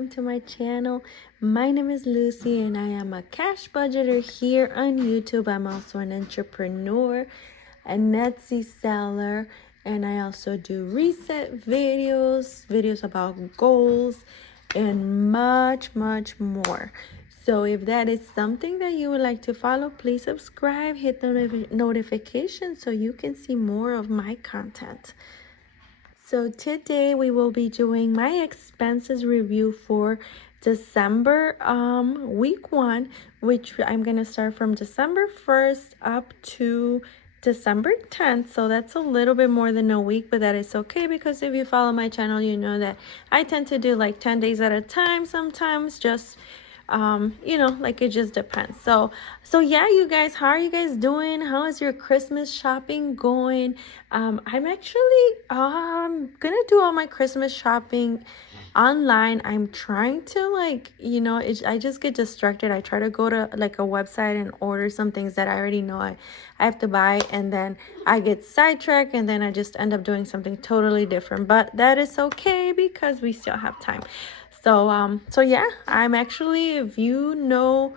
welcome to my channel. My name is Lucy and I am a cash budgeter here on YouTube. I'm also an entrepreneur, a Etsy seller, and I also do reset videos about goals, and much more. So if that is something that you would like to follow, please subscribe, hit the notification so you can see more of my content. So today we will be doing my expenses review for December week 1, which I'm going to start from December 1st up to December 10th. So that's a little bit more than a week, but that is okay because if you follow my channel, you know that I tend to do like 10 days at a time, sometimes just like it just depends. So yeah, you guys, how are you guys doing? How is your Christmas shopping going? I'm actually gonna do all my Christmas shopping online. I'm trying to I just get distracted. I try to go to like a website and order some things that I already know I have to buy, and then I get sidetracked and then I just end up doing something totally different, but that is okay because we still have time. So yeah, I'm actually, if you know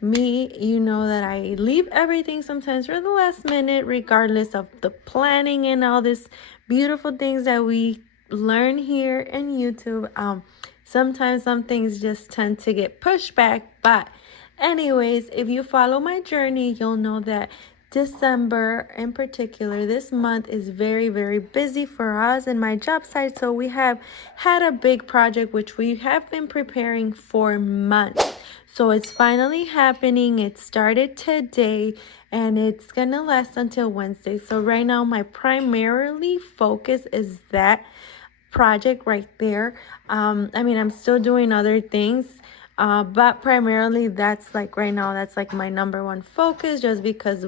me, you know that I leave everything sometimes for the last minute, regardless of the planning and all this beautiful things that we learn here in YouTube. Sometimes some things just tend to get pushed back, but anyways, if you follow my journey, you'll know that December in particular, this month is very busy for us in my job site. So we have had a big project which we have been preparing for months. So it's finally happening. It started today and it's gonna last until Wednesday. So right now my primarily focus is that project right there. I'm still doing other things, but primarily that's like right now, that's like my number one focus, just because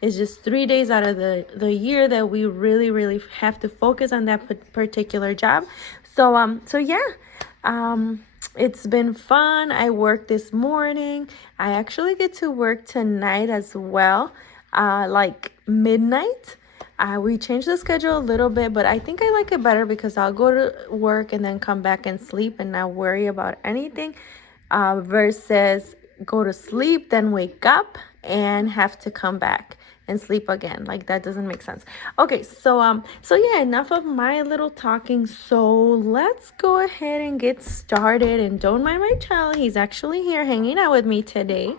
it's just 3 days out of the year that we really have to focus on that particular job. So yeah, it's been fun. I worked this morning. I actually get to work tonight as well, like midnight. We changed the schedule a little bit, but I think I like it better because I'll go to work and then come back and sleep and not worry about anything, versus go to sleep, then wake up and have to come back and sleep again. Like, that doesn't make sense. Okay, so yeah, enough of my little talking. So let's go ahead and get started. And don't mind my child, he's actually here hanging out with me today.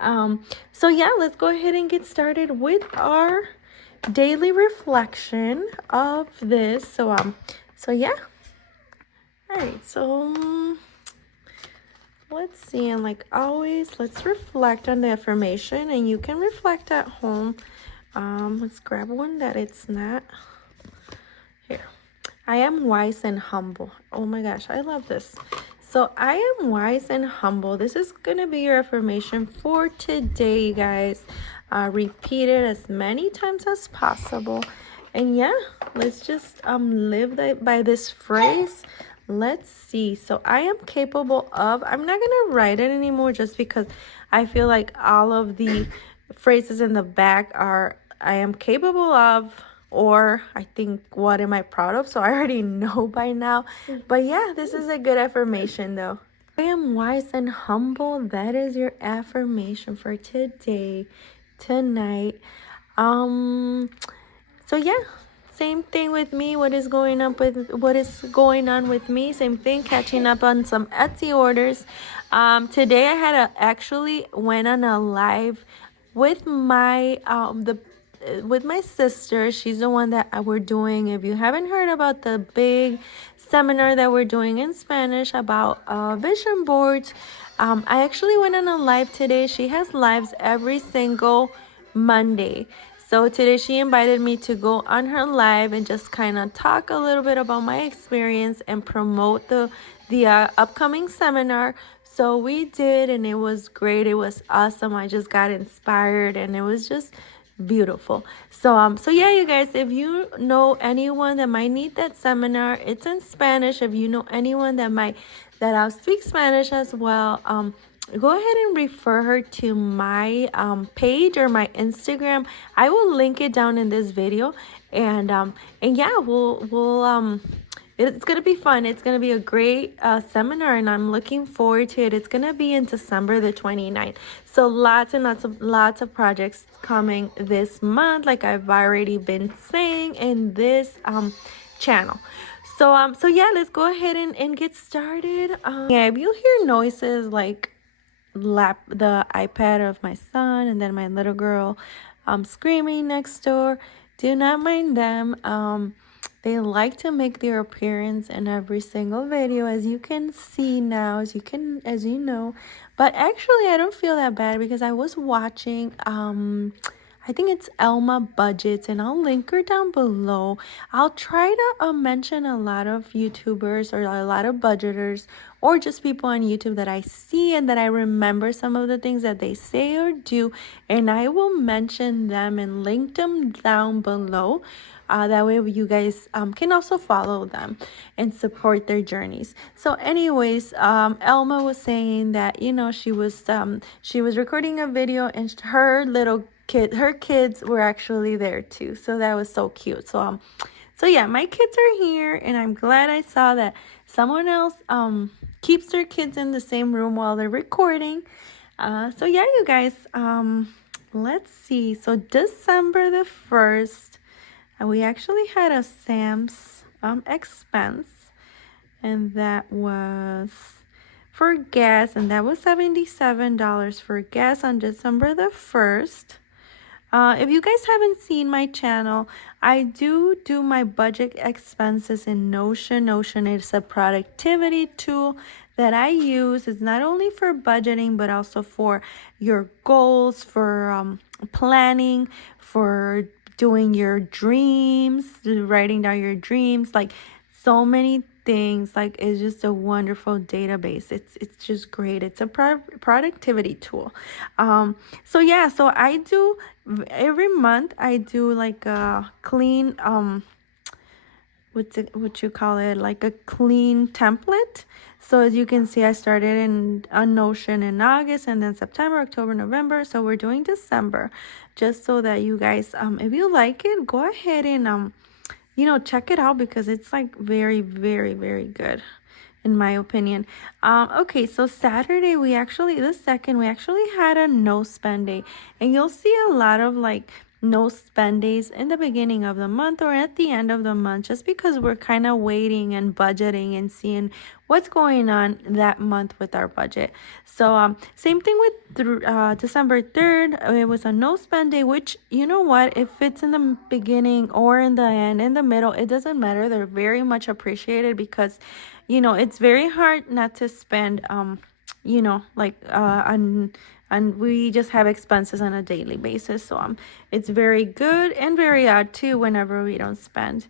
So yeah, let's go ahead and get started with our daily reflection of this. So yeah. All right, so let's see, and like always, let's reflect on the affirmation, and you can reflect at home. Let's grab one that it's not here. I am wise and humble. Oh my gosh, I love this. So I am wise and humble. This is gonna be your affirmation for today, you guys. Repeat it as many times as possible, and yeah, let's just live by this phrase. Let's see. So I am capable of, I'm not gonna write it anymore just because I feel like all of the phrases in the back are I am capable of, or I think what am I proud of, so I already know by now. But yeah, this is a good affirmation though. I am wise and humble. That is your affirmation for today, tonight. So yeah, same thing with me. What is going on with me? Same thing, catching up on some Etsy orders. Today I actually went on a live with my with my sister. She's the one that we're doing. If you haven't heard about the big seminar that we're doing in Spanish about vision boards, I actually went on a live today. She has lives every single Monday. So today she invited me to go on her live and just kind of talk a little bit about my experience and promote the upcoming seminar. So we did, and it was great. It was awesome. I just got inspired, and it was just beautiful. So yeah, you guys, if you know anyone that might need that seminar, it's in Spanish. If you know anyone that I'll speak Spanish as well, go ahead and refer her to my page or my Instagram. I will link it down in this video, and yeah, we'll it's gonna be fun. It's gonna be a great seminar, and I'm looking forward to it. It's gonna be in December the 29th. So lots and lots of projects coming this month, like I've already been saying in this channel. So yeah, let's go ahead and get started. Yeah, if you hear noises like the iPad of my son and then my little girl screaming next door, do not mind them. They like to make their appearance in every single video, as you can see now, as you know. But actually I don't feel that bad because I was watching I think it's Elma Budgets, and I'll link her down below. I'll try to mention a lot of YouTubers or a lot of budgeters or just people on YouTube that I see and that I remember some of the things that they say or do, and I will mention them and link them down below. That way you guys can also follow them and support their journeys. So anyways, Elma was saying that, you know, she was recording a video, and her kids were actually there too. So that was so cute. So yeah, my kids are here, and I'm glad I saw that someone else keeps their kids in the same room while they're recording. So yeah, you guys, let's see. So December the 1st, we actually had a Sam's expense, and that was for gas, and that was $77 for gas on December the 1st. If you guys haven't seen my channel, I do my budget expenses in Notion. Notion is a productivity tool that I use. It's not only for budgeting, but also for your goals, for planning, for doing your dreams, writing down your dreams, like so many things. Like, it's just a wonderful database. It's just great. It's a productivity tool. So yeah, so I do every month I do like a clean what you call it, like a clean template. So as you can see, I started in a Notion in August, and then September, October, November. So we're doing December, just so that you guys, if you like it, go ahead and you know, check it out, because it's like very, very, very good, in my opinion. Okay, so Saturday we actually had a no spend day, and you'll see a lot of like no spend days in the beginning of the month or at the end of the month, just because we're kind of waiting and budgeting and seeing what's going on that month with our budget. So same thing with December 3rd. It was a no spend day, which, you know what, if it's in the beginning or in the end, in the middle, it doesn't matter. They're very much appreciated, because, you know, it's very hard not to spend you know, like and we just have expenses on a daily basis. So it's very good and very odd too whenever we don't spend.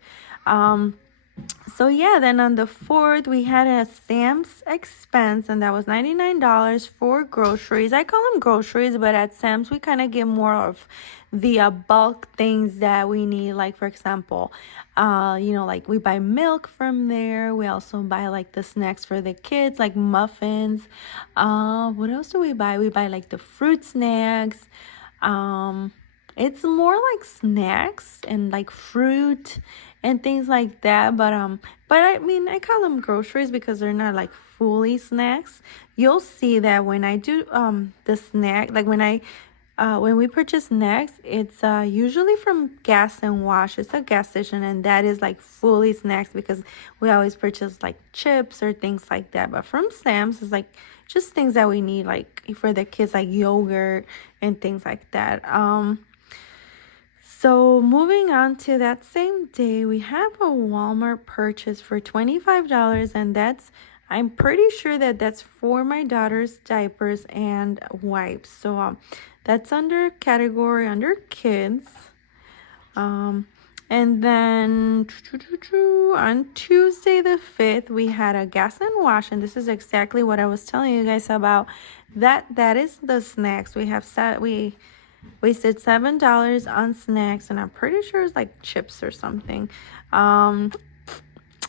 So yeah, then on the 4th we had a Sam's expense, and that was $99 for groceries. I call them groceries, but at Sam's we kind of get more of the bulk things that we need. Like, for example, you know, like we buy milk from there. We also buy like the snacks for the kids, like muffins. What else do we buy? We buy like the fruit snacks. It's more like snacks and like fruit and things like that. But I mean, I call them groceries because they're not like fully snacks. You'll see that when I do the snack, like when we purchase snacks, it's usually from Gas and Wash. It's a gas station, and that is like fully snacks, because we always purchase like chips or things like that. But from Sam's, it's like just things that we need, like for the kids, like yogurt and things like that. So moving on to that same day, we have a Walmart purchase for $25, and I'm pretty sure that that's for my daughter's diapers and wipes. So that's under kids. And then on Tuesday the 5th, we had a Gas and Wash, and this is exactly what I was telling you guys about. That is the snacks. We wasted $7 on snacks, and I'm pretty sure it's like chips or something. And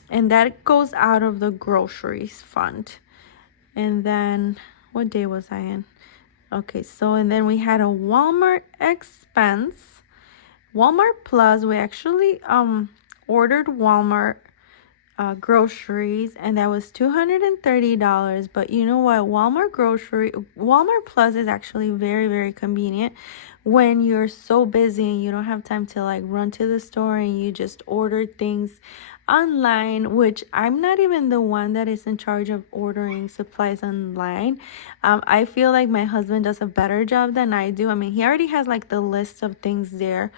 that goes out of the groceries fund. And then what day was I in? Okay, so and then we had a Walmart expense. Walmart Plus, we actually ordered Walmart groceries, and that was $230. But you know what? Walmart Plus is actually very, very convenient when you're so busy and you don't have time to like run to the store, and you just order things online, which I'm not even the one that is in charge of ordering supplies online. I feel like my husband does a better job than I do. I mean, he already has like the list of things there.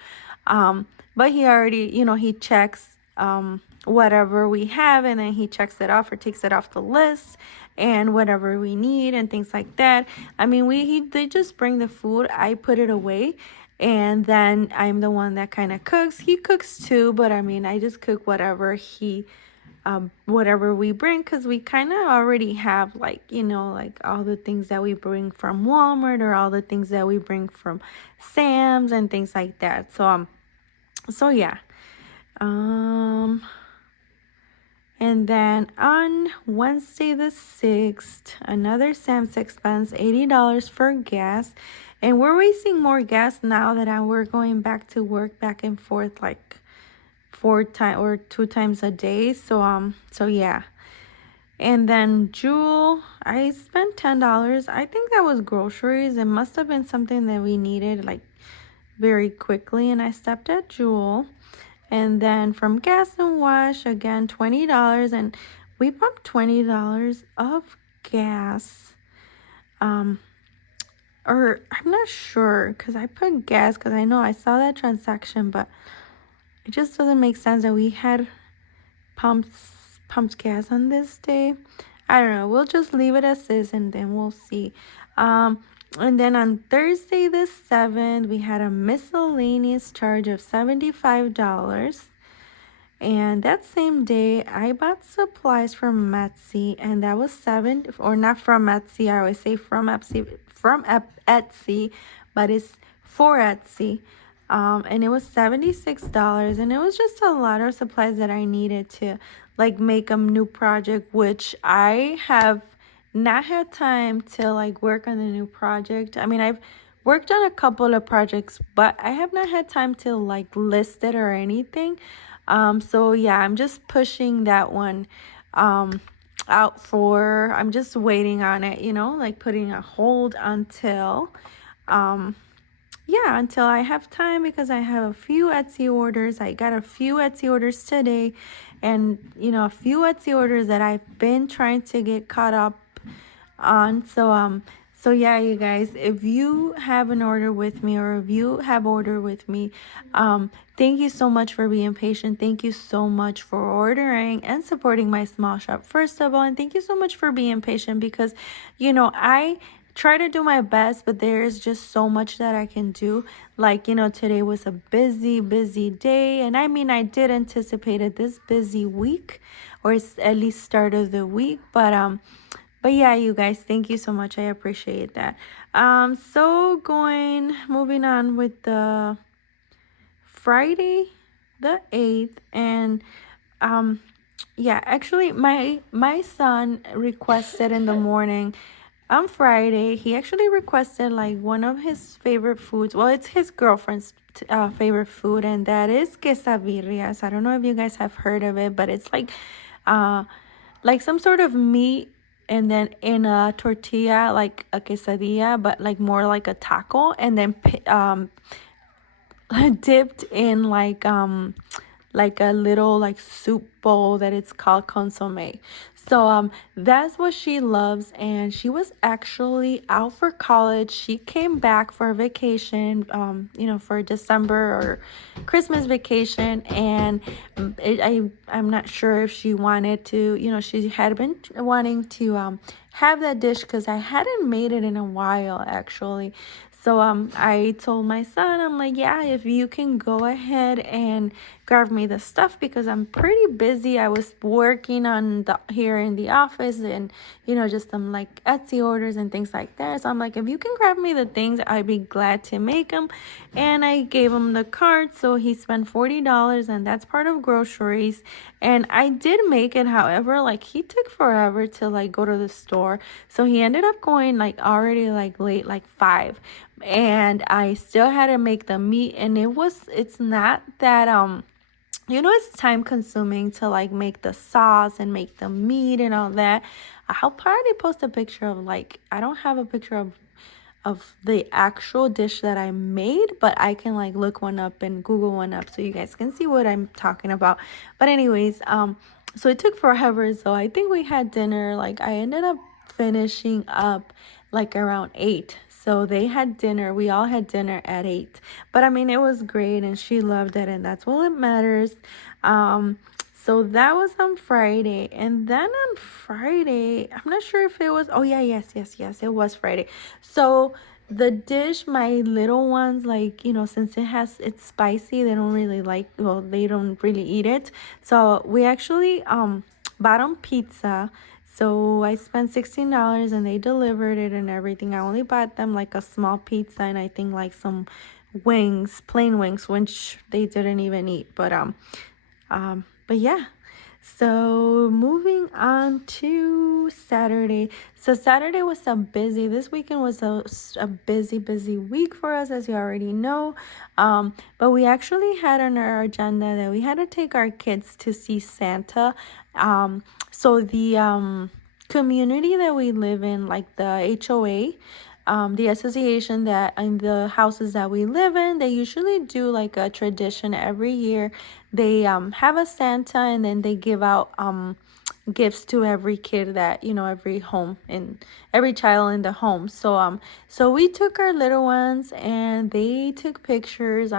But he already, he checks whatever we have, and then he checks it off or takes it off the list, and whatever we need and things like that. I mean, they just bring the food, I put it away, and then I'm the one that kind of cooks. He cooks too, but I mean, I just cook whatever we bring, because we kind of already have like, like all the things that we bring from Walmart, or all the things that we bring from Sam's and things like that. So yeah. And then on Wednesday the 6th, another Sam's expense, $80 for gas. And we're wasting more gas now that we're going back to work back and forth like 2 times a day. So yeah. And then Jewel, I spent $10. I think that was groceries. It must have been something that we needed like very quickly, and I stopped at Jewel. And then from Gas and Wash, again, $20, and we pumped $20 of gas. Or I'm not sure, because I put gas, because I know I saw that transaction, but it just doesn't make sense that we had pumped gas on this day. I don't know. We'll just leave it as is, and then we'll see. And then on Thursday the 7th, we had a miscellaneous charge of $75. And that same day, I bought supplies from Etsy, and that was not from Etsy. I always say from Etsy, but it's for Etsy. And it was $76, and it was just a lot of supplies that I needed to like make a new project, which I have not had time to like work on the new project. I mean, I've worked on a couple of projects, but I have not had time to like list it or anything. So yeah, I'm just pushing that one out for, I'm just waiting on it, like putting a hold until until I have time, because I have a few Etsy orders. I got a few Etsy orders today, and a few Etsy orders that I've been trying to get caught up on. So yeah, you guys, if you have an order with me, or if you have ordered with me, thank you so much for being patient. Thank you so much for ordering and supporting my small shop, first of all. And thank you so much for being patient, because I try to do my best, but there's just so much that I can do. Like, today was a busy day, and I mean, I did anticipate this busy week, or at least start of the week, but yeah, you guys, thank you so much. I appreciate that. So moving on with the Friday the 8th, and yeah, actually my son requested in the morning on Friday. He actually requested like one of his favorite foods. Well, it's his girlfriend's favorite food, and that is quesadillas. I don't know if you guys have heard of it, but it's like some sort of meat, and then in a tortilla, like a quesadilla, but like more like a taco, and then dipped in like a little like soup bowl that it's called consomme. So that's what she loves, and she was actually out for college. She came back for vacation, for December or Christmas vacation, and I'm not sure if she wanted to, she had been wanting to have that dish, because I hadn't made it in a while actually. So I told my son, I'm like, yeah, if you can go ahead and grab me the stuff, because I'm pretty busy. I was working on here in the office, and just some like Etsy orders and things like that. So I'm like, if you can grab me the things, I'd be glad to make them. And I gave him the card, so he spent $40, and that's part of groceries. And I did make it, however, like he took forever to like go to the store, so he ended up going like already like late, like 5. And I still had to make the meat, and it's not that you know, it's time consuming to like make the sauce and make the meat and all that. I'll probably post a picture of like, I don't have a picture of the actual dish that I made, but I can like look one up and Google one up so you guys can see what I'm talking about. But anyways, so it took forever. So I think we had dinner, like I ended up finishing up like around 8. So they had dinner. We all had dinner at 8. But I mean, it was great and she loved it, and that's all that matters. So that was on Friday. And then on Friday, I'm not sure if it was, oh yeah, yes, it was Friday. So the dish, my little ones, like, you know, since it's spicy, they don't really like, well, they don't really eat it. So we actually bought them pizza. So I spent $16 and they delivered it and everything. I only bought them like a small pizza and I think like some wings, plain wings, which they didn't even eat. But yeah. So moving on to Saturday. So Saturday was this weekend was a busy week for us, as you already know. But we actually had on our agenda that we had to take our kids to see Santa. So the community that we live in, like the HOA, the association that in the houses that we live in, they usually do like a tradition every year. They have a Santa and then they give out gifts to every kid that, you know, every home and every child in the home. So we took our little ones and they took pictures.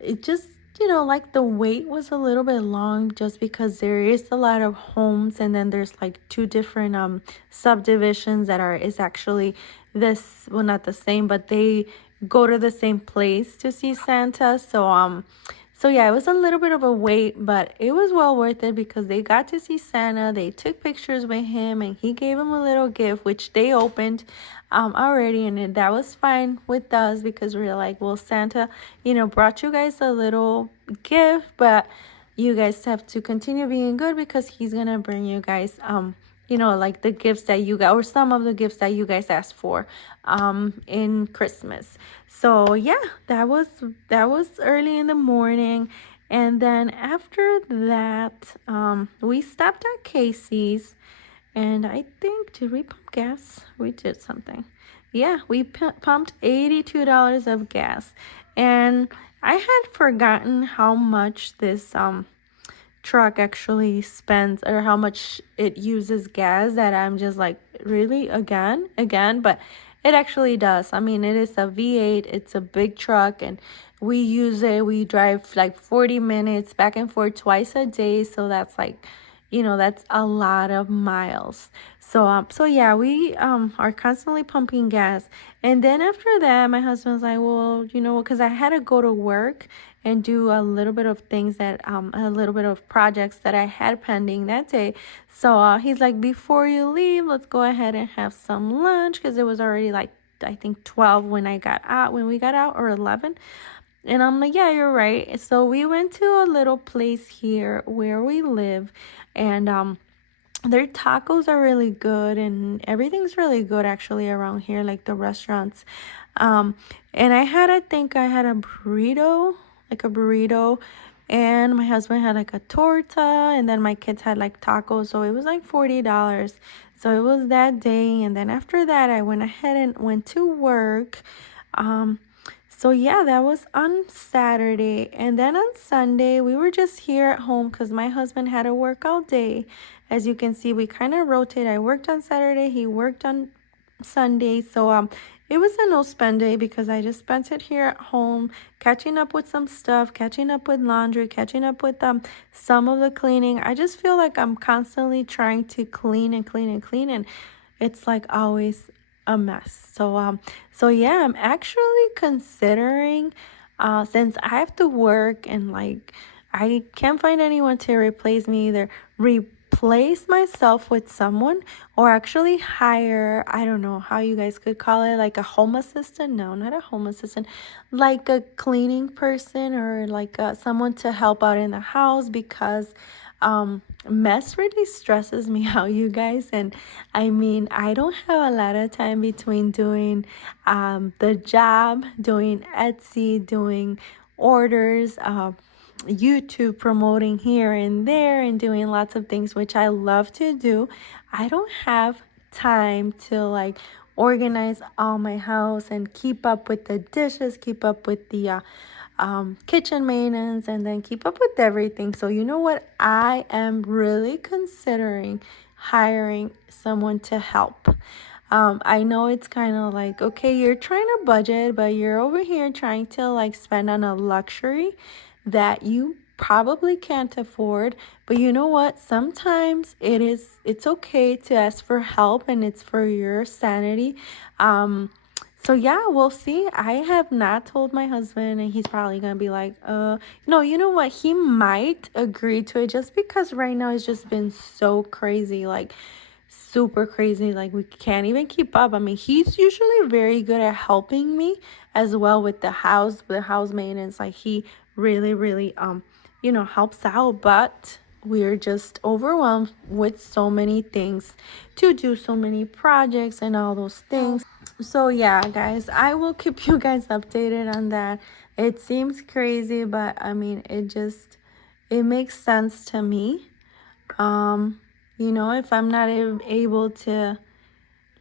It just, you know, like the wait was a little bit long just because there is a lot of homes and then there's like two different subdivisions that is actually this, well, not the same, but they go to the same place to see Santa. So yeah, it was a little bit of a wait, but it was well worth it because they got to see Santa. They took pictures with him and he gave them a little gift, which they opened already. And that was fine with us because we were like, well, Santa, you know, brought you guys a little gift, but you guys have to continue being good because he's going to bring you guys, you know, like the gifts that you got or some of the gifts that you guys asked for in Christmas. So yeah, that was early in the morning. And then after that, we stopped at Casey's and I think, did we pump gas? We did something. Yeah, we pumped $82 of gas. And I had forgotten how much this truck actually spends or how much it uses gas, that I'm just like, really, again, but it actually does. I mean, it is a V8, it's a big truck, and we drive like 40 minutes back and forth twice a day, so that's like, you know, that's a lot of miles. So yeah, we are constantly pumping gas. And then after that, my husband's like, well, you know, because I had to go to work and do a little bit of things that a little bit of projects that I had pending that day. So he's like, before you leave, let's go ahead and have some lunch, because it was already like, I think 12 when we got out, or 11. And I'm like, yeah, you're right. So we went to a little place here where we live, and their tacos are really good, and everything's really good actually around here, like the restaurants. And I think I had a burrito, and my husband had like a torta, and then my kids had like tacos, so it was like $40. So it was that day, and then after that I went ahead and went to work. So yeah, that was on Saturday. And then on Sunday, we were just here at home because my husband had to work all day. As you can see, we kind of rotate. I worked on Saturday, he worked on Sunday. So it was a no spend day because I just spent it here at home, catching up with some stuff, catching up with laundry, catching up with some of the cleaning. I just feel like I'm constantly trying to clean, and it's like always a mess. So yeah, I'm actually considering, since I have to work and like I can't find anyone to replace me, either replace myself with someone or actually hire, I don't know how you guys could call it, like a home assistant. No, not a home assistant, like a cleaning person, or like someone to help out in the house, because mess really stresses me out, you guys. And I mean, I don't have a lot of time between doing the job, doing Etsy, doing orders, YouTube promoting here and there and doing lots of things, which I love to do. I don't have time to like organize all my house and keep up with the dishes, keep up with the kitchen maintenance, and then keep up with everything. So you know what? I am really considering hiring someone to help. I know it's kind of like, okay, you're trying to budget, but you're over here trying to like spend on a luxury that you probably can't afford. But you know what? Sometimes it's okay to ask for help, and it's for your sanity. So yeah, we'll see. I have not told my husband, and he's probably gonna be like, no, you know what? He might agree to it just because right now it's just been so crazy, like super crazy. Like we can't even keep up. I mean, he's usually very good at helping me as well with the house maintenance. Like he really, really, helps out, but we're just overwhelmed with so many things to do, so many projects and all those things. So yeah, guys, I will keep you guys updated on that. It seems crazy, but I mean, it makes sense to me. If I'm not able to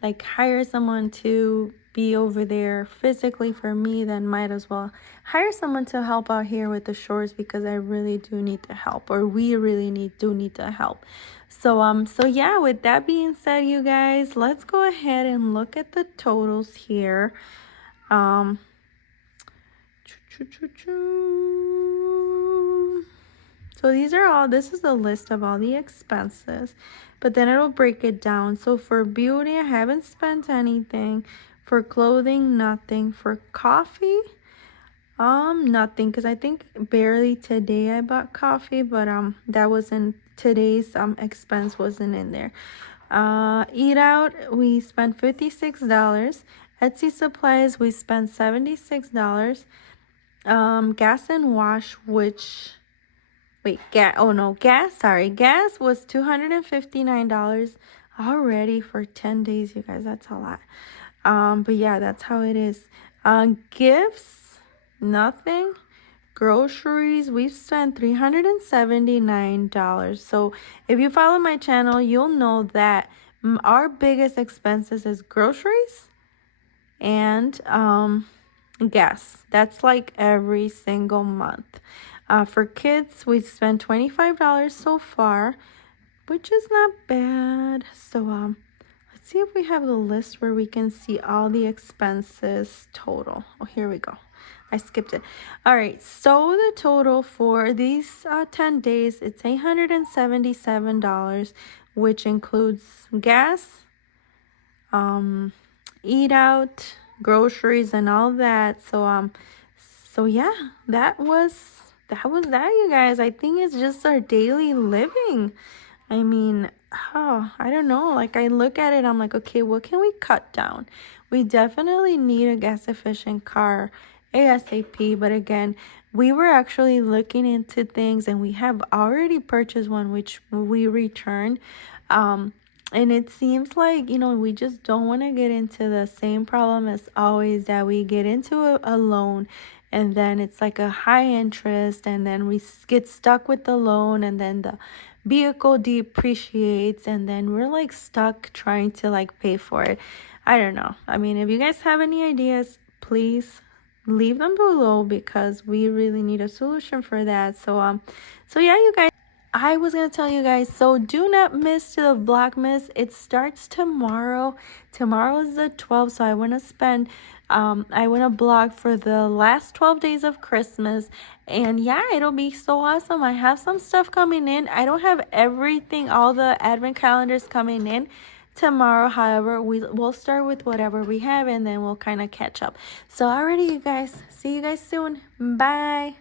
like hire someone to be over there physically for me, then might as well hire someone to help out here with the chores, because I really do need the help, or we really do need the help. So yeah, with that being said, you guys, let's go ahead and look at the totals here. So this is the list of all the expenses, but then it'll break it down. So for beauty, I haven't spent anything. For clothing, nothing. For coffee, nothing, because I think barely today I bought coffee, but that wasn't today's expense, wasn't in there. Eat out, we spent $56. Etsy supplies, we spent $76. Gas and wash, which gas was $259 already for 10 days, you guys. That's a lot. But yeah, that's how it is. Gifts, nothing. Groceries, we've spent $379. So if you follow my channel, you'll know that our biggest expenses is groceries and gas. That's like every single month. For kids, we spent $25 so far, which is not bad. So let's see if we have the list where we can see all the expenses total. Oh, here we go. I skipped it. All right, so the total for these 10 days, it's $877, which includes gas, eat out, groceries, and all that. So yeah, that was that, you guys. I think it's just our daily living. I mean, I don't know. Like, I look at it, I'm like, okay, what can we cut down? We definitely need a gas efficient car ASAP. But again, we were actually looking into things, and we have already purchased one, which we returned. And it seems like, we just don't want to get into the same problem as always, that we get into a loan, and then it's like a high interest, and then we get stuck with the loan, and then the vehicle depreciates, and then we're like stuck trying to like pay for it. I don't know. I mean, if you guys have any ideas, please leave them below, because we really need a solution for that. So yeah, you guys, I was going to tell you guys, so do not miss to the Vlogmas. It starts tomorrow. Tomorrow is the 12th, so I want to blog for the last 12 days of Christmas. And yeah, it'll be so awesome. I have some stuff coming in. I don't have everything, all the advent calendars coming in tomorrow. However, we'll start with whatever we have, and then we'll kind of catch up. So alrighty, you guys. See you guys soon. Bye.